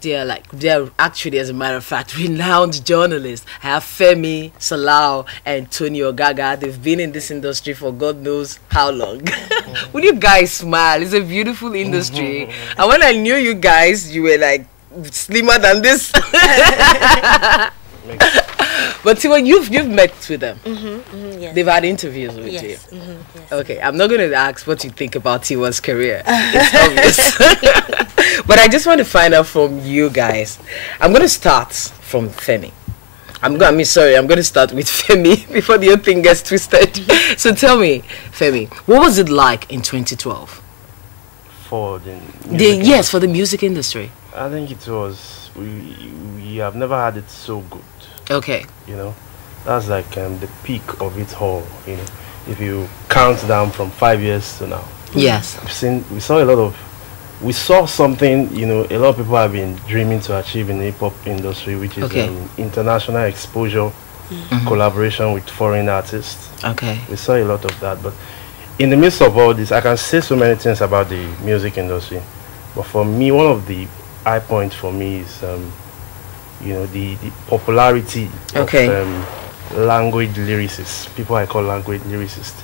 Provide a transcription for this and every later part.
they're actually, as a matter of fact, renowned journalists. I have Femi, Salau, and Tony Ogaga. They've been in this industry for God knows how long. Would you guys smile? It's a beautiful industry. And when I knew you guys, you were like slimmer than this. But Tiwa, you've met with them. Yes. They've had interviews with you. Yes. Okay, I'm not going to ask what you think about Tiwa's career. It's obvious. But I just want to find out from you guys. I'm going to start from Femi. I'm going to start with Femi before the whole thing gets twisted. So tell me, Femi, what was it like in 2012? For the music industry. I think it was, we have never had it so good. Okay. You know, that's like the peak of it all, you know, if you count down from 5 years to now. Yes. We saw something, you know, a lot of people have been dreaming to achieve in the hip-hop industry, which is international exposure, collaboration with foreign artists. Okay. We saw a lot of that, but in the midst of all this, I can say so many things about the music industry, but for me, one of the high points for me is you know, the popularity of language lyricists, people I call language lyricists.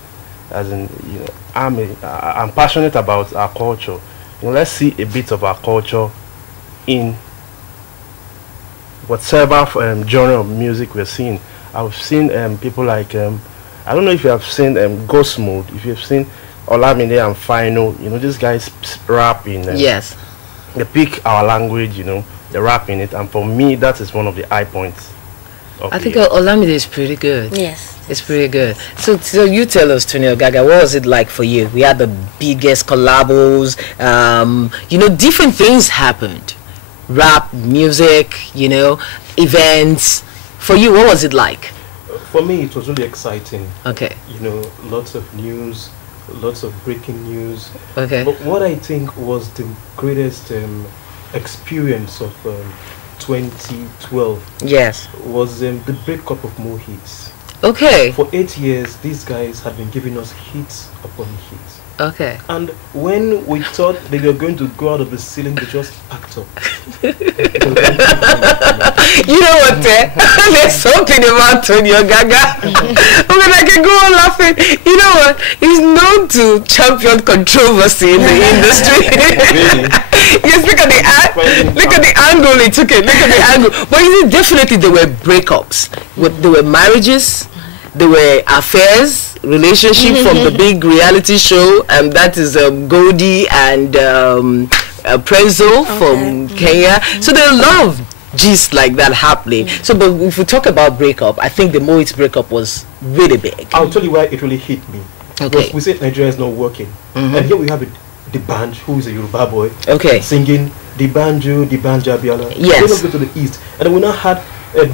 As in, you know, I'm passionate about our culture. You know, let's see a bit of our culture in whatever genre of music we're seeing. I've seen people like I don't know if you have seen Ghost Mode, if you've seen Olamide and Final, you know, these guys rapping. Yes. They pick our language, you know, they rap in it, and for me that is one of the high points. I think Olamide is pretty good. Yes. It's pretty good. So you tell us, Tony Ogaga, what was it like for you? We had the biggest collabos, you know, different things happened. Rap, music, you know, events. For you, what was it like? For me, it was really exciting. Okay. You know, lots of news, lots of breaking news. Okay. But what I think was the greatest experience of 2012 yes was the breakup of Mohits. Okay. For 8 years, these guys had been giving us hits upon hits. Okay. And when we thought they were going to go out of the ceiling, they just packed up. You know what? There's something about Tony Ogaga. I mean, I can go on laughing. You know what? He's known to champion controversy in the industry. Really? Yes, look at the angle he took it. Look at the angle. But you see, definitely there were breakups. There were marriages. There were affairs, relationship from the big reality show, and that is Goldie and Prezzo from Kenya. So there are a lot of gist like that happening. So, but if we talk about breakup, I think the Mohit breakup was really big. I'll tell you why it really hit me. Okay. Because we said Nigeria is not working, and here we have the band, who is a Yoruba boy, singing the banjo Abiola. Yes. They don't go to the east, and then we now had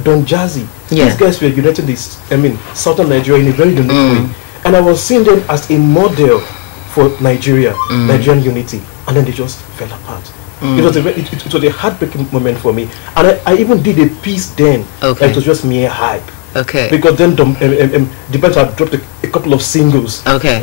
Don Jazzy. Yeah. These guys were uniting this, southern Nigeria in a very unique way. And I was seeing them as a model for Nigeria, Nigerian unity. And then they just fell apart. It was a heartbreaking moment for me. And I even did a piece then. Okay. It was just mere hype. Okay. Because then the band had dropped a couple of singles. Okay.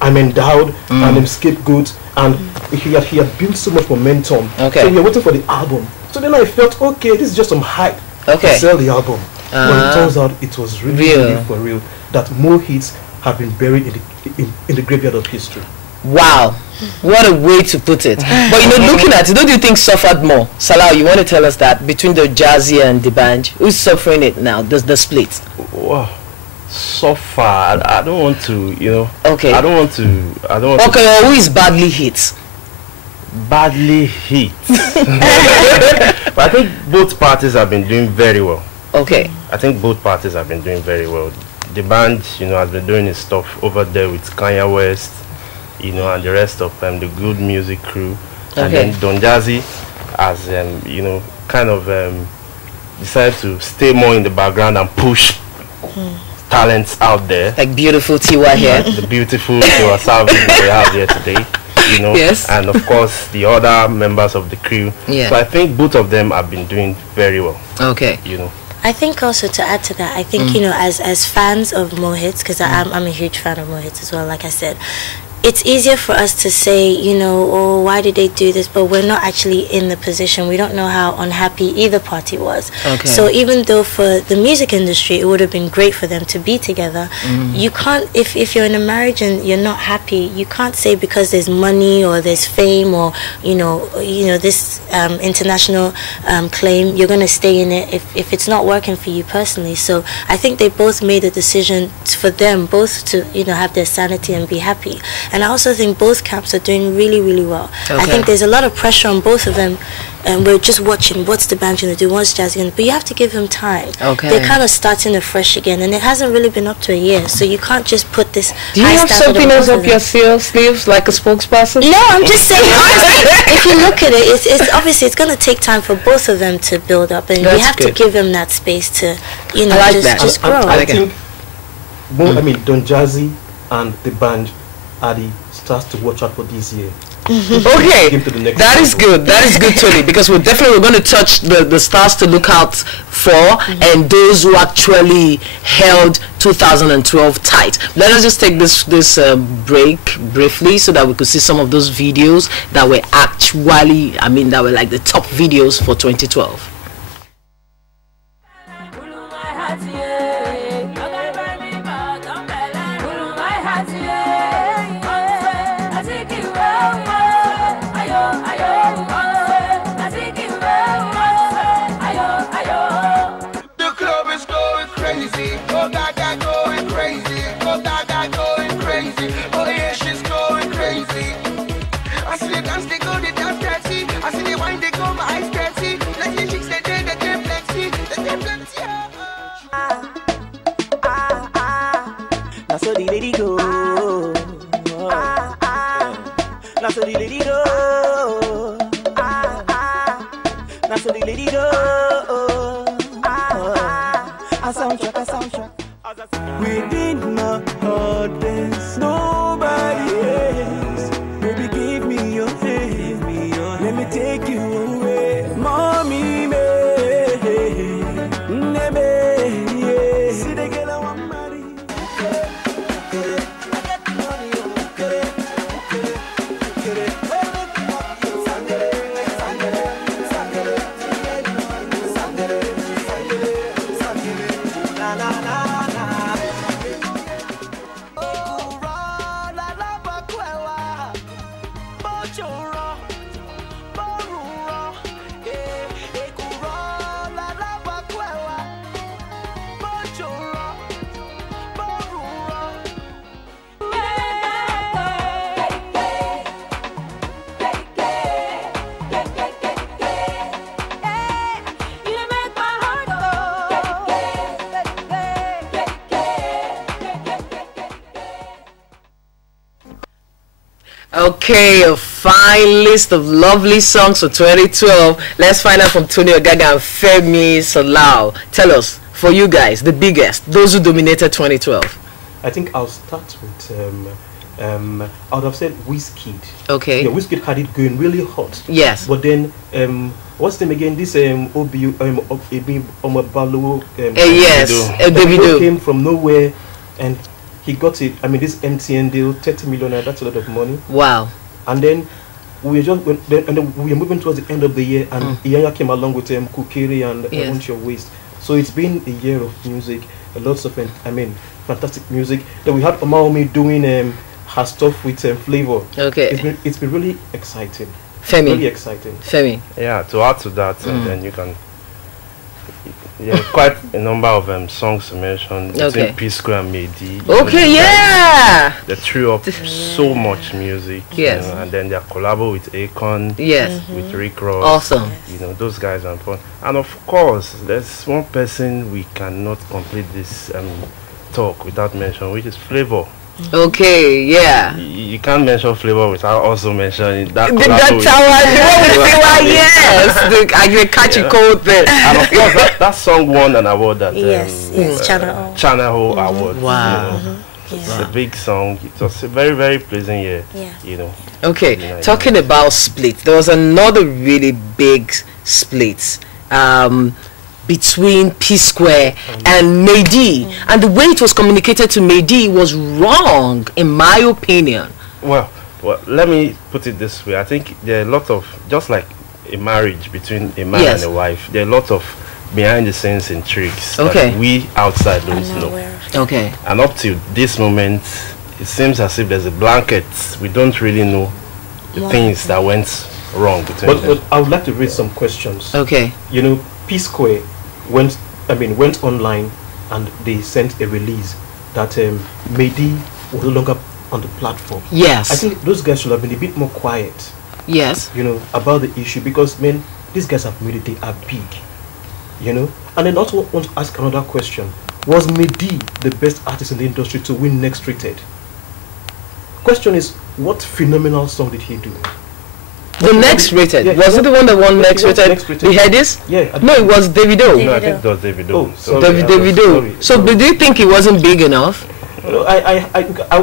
I'm Endowed and Scapegoat. And he had built so much momentum. Okay. So we were waiting for the album. So then I felt, okay, this is just some hype to sell the album. But it turns out it was really for real, that more hits have been buried in the graveyard of history. Wow, what a way to put it. But you know, looking at it, don't you think suffered more? Salah, you want to tell us that between the Jazzy and the band, who's suffering it now? The split. Wow. So far, I don't want to, you know. Okay. I don't want to. Okay, who is badly hit? Badly hit. But I think both parties have been doing very well. Okay. I think both parties have been doing very well. The band, you know, has been doing its stuff over there with Kanye West, you know, and the rest of the good music crew. Okay. And then Don Jazzy has, you know, kind of decided to stay more in the background and push talents out there. Like beautiful Tiwa here. The beautiful Tiwa Savage we have here today. You know, yes. And of course the other members of the crew. Yeah. So I think both of them have been doing very well. Okay. You know. I think also to add to that, I think you know, as fans of Mohits, because I'm a huge fan of Mohits as well. Like I said, it's easier for us to say, you know, oh, why did they do this? But we're not actually in the position. We don't know how unhappy either party was. Okay. So even though for the music industry, it would have been great for them to be together, you can't, if you're in a marriage and you're not happy, you can't say because there's money or there's fame or, you know, this international claim, you're going to stay in it if it's not working for you personally. So I think they both made a decision for them both to, you know, have their sanity and be happy. And I also think both camps are doing really, really well. Okay. I think there's a lot of pressure on both of them, and we're just watching what's the band going to do, what's Jazz going to do. But you have to give them time. Okay. They're kind of starting afresh again, and it hasn't really been up to a year, so you can't just put this. Do you have something else up your sleeves, like a spokesperson? No, I'm just saying, honestly, if you look at it, it's obviously it's going to take time for both of them to build up, and we have to give them that space to, you know, just grow. I think, I mean, Don Jazzy and the band are the stars to watch out for this year. Okay, that is good. That is good, Tony, because we're going to touch the stars to look out for and those who actually held 2012 tight. Let us just take this break briefly so that we could see some of those videos that were actually, I mean, that were like the top videos for 2012. So the lady go, now so the lady go, now so the lady go, a soundtrack. Within my heart there's nobody else. Baby, give me your hand, let me take you away, mommy, me, see the girl I want marry. Okay, a fine list of lovely songs for 2012. Let's find out from Tony Ogaga and Femi Solau. Tell us, for you guys, the biggest, those who dominated 2012. I think I'll start with I would have said Wizkid. Okay. Yeah, Wizkid had it going really hot. Yes. But then what's the name again? This Obi Omabalo. Yes, Davido came from nowhere and he got it. I mean, this MTN deal, 30 million. That's a lot of money. Wow. And then we were moving towards the end of the year, and Iyanya came along with Kukiri and Want Your Waist. So it's been a year of music, lots of fantastic music. Then we had Omaomi doing her stuff with Flavor. Okay. It's been really exciting. Femi. Really exciting. Femi. Yeah, to add to that, and then you can. Yeah, quite a number of songs to mention between P-Square and Mehdi. Okay, yeah. They threw up so much music. Yes. You know, and then they collabo with Akon. Yes. With Rick Ross. Awesome. You know, those guys are fun. And of course, there's one person we cannot complete this talk without mentioning, which is Flavor. Okay, yeah. You can't mention Flavor without also mentioning that yes, I catch a cold there. And of course, that song won an award that Channel Award. Wow. You know. It's a big song. It was a very, very pleasant year. Yeah. You know. Okay, talking about split, there was another really big split between P-Square and Mehdi, and the way it was communicated to Mehdi was wrong, in my opinion. Well, let me put it this way. I think there are a lot of, just like a marriage between a man and a wife, there are a lot of behind the scenes intrigues that we outside don't know. Okay. And up to this moment, it seems as if there's a blanket. We don't really know the things that went wrong between them. But I would like to raise some questions. Okay. You know, P Square went online and they sent a release that Mehdi was no longer on the platform. Yes. I think those guys should have been a bit more quiet. Yes. You know, about the issue, because man, these guys have made it, they are big. You know? And then also want to ask another question. Was Mehdi the best artist in the industry to win Next Rated? Question is, what phenomenal song did he do? The Next Rated? Was it the one that won Next Rated? The Headies? Yeah. No, it was Davido. No, I think it was Davido. Oh, Davido. So did you think he wasn't big enough? I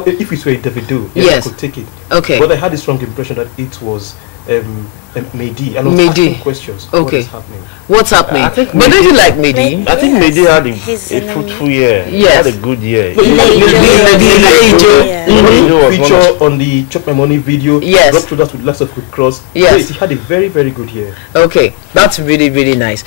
if it were Davido, I could take it. Okay. But I had a strong impression that it was Mehdi. And I was asking questions. Okay. What is happening? What's happening? I think But don't you like Mehdi? I think Mehdi had a fruitful year. He had a good year. Feature on the Chop My Money video. Yes. Got through that with lots of good cross. Yes. He had a very, very good year. Okay. That's really, really nice.